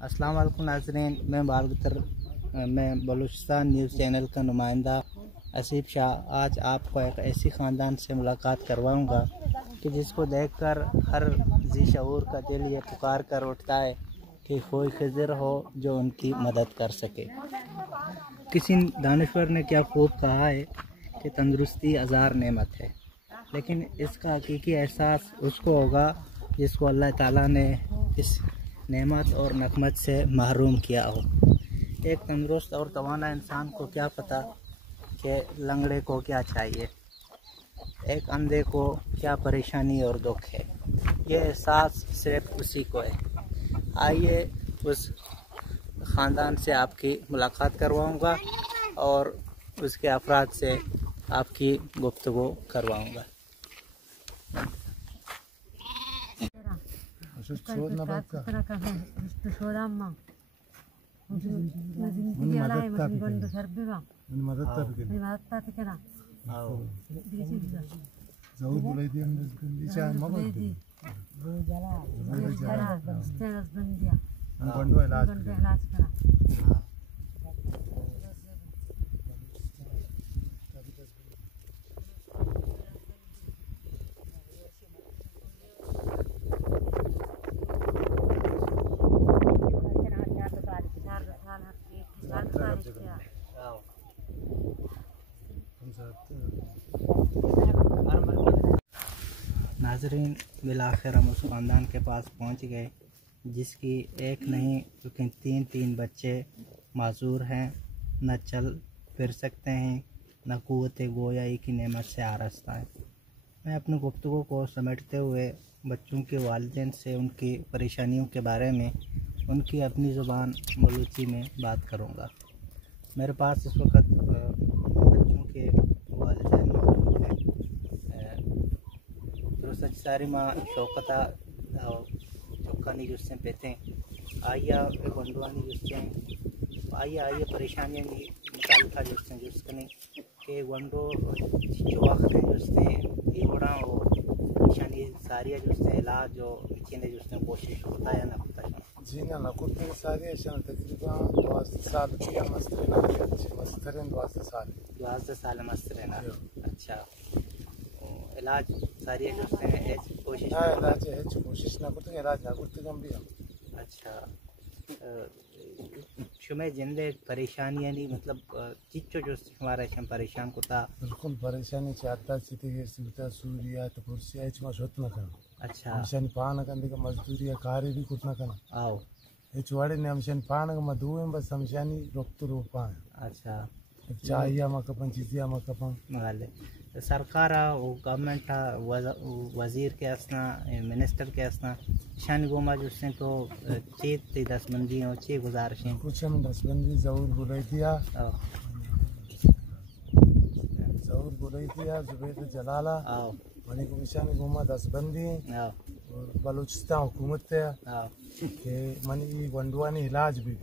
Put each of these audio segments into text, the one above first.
अस्सलाम वालेकुम नाज़रीन, मैं बलूचिस्तान न्यूज़ चैनल का नुमाइंदा आसिफ शाह आज आपको एक ऐसी ख़ानदान से मुलाकात करवाऊंगा कि जिसको देखकर हर ज़ी शऊर का दिल ये पुकार कर उठता है कि कोई खिज़र हो जो उनकी मदद कर सके। किसी दानश्वर ने क्या खूब कहा है कि तंदुरुस्ती हज़ार नेमत है, लेकिन इसका हकीकी एहसास उसको होगा जिसको अल्लाह ताला ने इस नेमत और नक़मत से महरूम किया हो। एक तंदुरुस्त और तवाना इंसान को क्या पता कि लंगड़े को क्या चाहिए, एक अंधे को क्या परेशानी और दुख है। ये एहसास सिर्फ उसी को है। आइए उस ख़ानदान से आपकी मुलाकात करवाऊंगा और उसके अफराद से आपकी गुफ्तगू करवाऊंगा। नाज़रीन, बिलाखिर हम उस ख़ानदान के पास पहुंच गए जिसकी एक नहीं लेकिन तीन बच्चे माजूर हैं, न चल फिर सकते हैं, न क़ुव्वत गोयाई की नेमत से आरास्ता है। मैं अपनी गुफ्तगू को समेटते हुए बच्चों के वालिदैन से उनकी परेशानियों के बारे में उनकी अपनी ज़ुबान बलूची में बात करूँगा। मेरे पास इस वक्त बच्चों के वालिदैन मौजूद हैं। सच सारी माँ शौकता चौकानी जुस्से पेते आइया बंडवानी जुस्से आइए परेशानियाँ निकाल का जुस्से जुस्कनी के वंडो चिचवाखने जुस्से ये बड़ा हो परेशानी सारिया जुस्से इलाज जो इचने जुस्से कोशिश होता है ना होता है जी ना कुछ सारी ऐसा तकरीबन 12 साल की मस्तरेना मस्तरेन 12 साल मस्तरेना। अच्छा, इलाज सारी कोशिश इलाज है कोशिश ना करते इलाज ना करते कम भी। अच्छा, शुमे जिंदे परेशानी यानी मतलब चिच्चो जो हमारा शम परेशान को था बिल्कुल परेशानी चाहता सीधे ये सीधा सूर्या तो कुर्सी है चमा सोत ना करना। अच्छा, हमशन पान का दिका मजदूरी या कार्य भी कुछ ना करना। आओ ये चुवाड़े ने हमशन पान का मधुए बस हमशानी रोकतो रोपा है। अच्छा, चाहिए मकपन चीज़िया मकपन माले सरकार गवर्नमेंट वज़ीर के असना मिनिस्टर के असना शान गोमा जुस्से तो चेत 10 बंदी और 6 गुजारिशें कुछ हम 10 बंदी ज़रूर बुलाई दिया जुबैर जलाला मनी को निशान गोमा 10 बंदी और बलूचिस्तान हुकूमत है कि मनी वंडवानी इलाज भी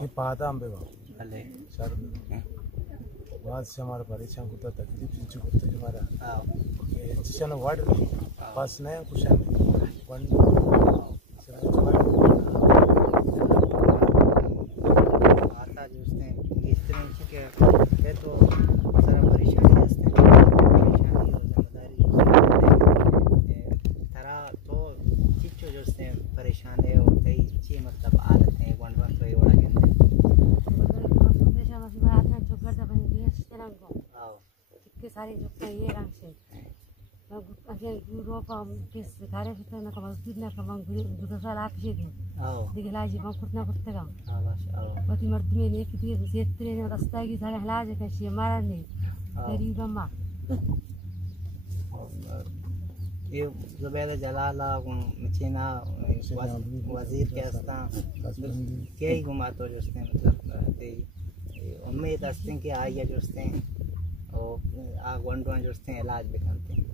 कि पादा में भले सर बाद से हमारा परेशान होता तकलीफ चीज़ करते हमारा चीज़ वार्ड पास नहीं कुछ आता जुस्ते इस तरह के तो सारा परेशानी हस्ते परेशानी और जिम्मेदारी तरह तो चिच्चो जुस्ते परेशानी होते ही ची मतलब आदतें वन तो ये बड़ा कहते हैं सारी जो ये रंग से अगर यूरोप के सारे से ना का मस्जिद ना का मंगुरी दूसरा लाख जी थी दिखला जी हम खुद ना खुद का बती मर्द में ने कि क्षेत्र ने रास्ता की सारे इलाज है कि हमारा नहीं गरीब अम्मा ये जुबैर जलाला मचीना वज़ीर के अस्ता के ही घुमा तो जोस्ते मतलब उम्मीद हस्ते कि आइए जोस्ते और आग वंडवा जोस्ते इलाज भी करते हैं।